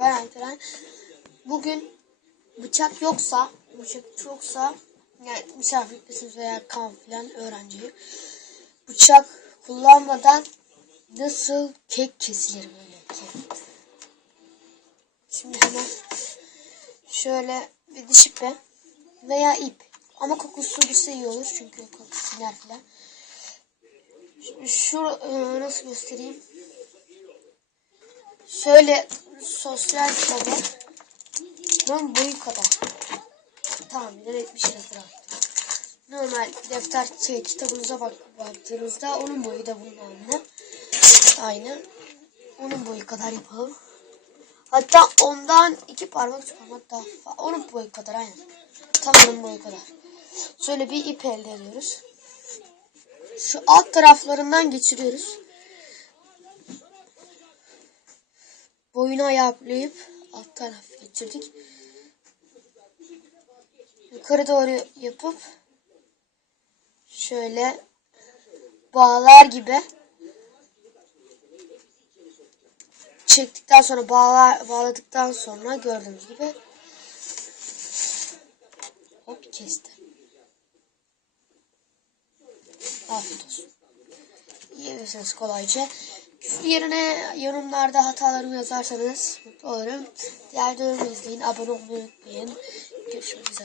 Ben Alperen. Bugün bıçak yoksa, bıçak yoksa yani misafirlisiniz veya kamp falan öğrenci bıçak kullanmadan nasıl kek kesilir böyle kek. Şimdi hemen şöyle bir diş ipi veya ip ama kokusu bir iyi olur çünkü kokusu siner. Şimdi şu e, nasıl göstereyim? Şöyle sosyal baba. Bunun boyu kadar. Tahmin etmişsinizdir artık. Normal defter şey, kitabınıza bak, baktığınızda onun boyu da bunun aynı. Aynı. Onun boyu kadar yapalım. Hatta ondan iki parmak üç parmak daha Onun boyu kadar aynı. Tam onun boyu kadar. Şöyle bir ip elde ediyoruz. Şu alt taraflarından geçiriyoruz. Boyunu ayarlayıp alt taraf geçirdik. Yukarı doğru yapıp şöyle bağlar gibi çektikten sonra bağlar, bağladıktan sonra gördüğünüz gibi hop kesti. Afiyet olsun. Yiyebilirsiniz kolayca. Yerine yorumlarda hatalarımı yazarsanız mutlu olurum. Diğer videolarımı izleyin. Abone olmayı unutmayın. Görüşmek üzere.